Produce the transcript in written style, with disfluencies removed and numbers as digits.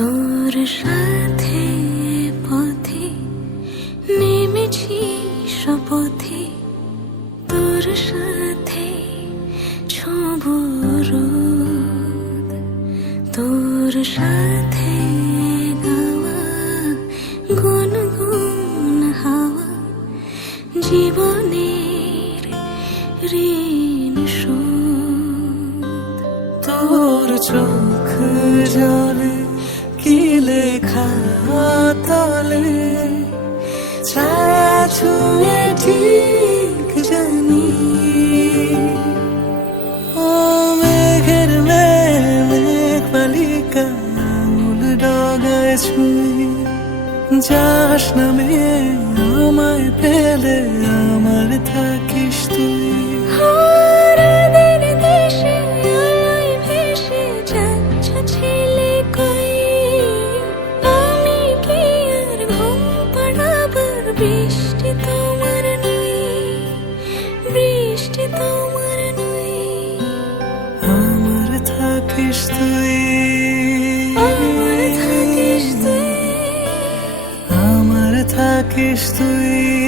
তোর সাথে পথে নেমেছি শপথে, তোর সাথে ছোঁব রোদ, তোর সাথে গাওয়া গুনগুন হাওয়া জীবনের ঋণ শোধ। তোর চোখ জলে কি লেখা তলে ছায়া ছুঁয়ে ঠিক জানি। ও মেঘের মেঘ বালিকা আঙুল ডগায় ছুঁয়ে যাস নামে আমায় পেলে আমার থাকিস তুই। বৃষ্টি তোমার নই, বৃষ্টি তোমার নই, আমার থাকিস তুই, আমার থাকিস তুই, আমার থাকিস তুই।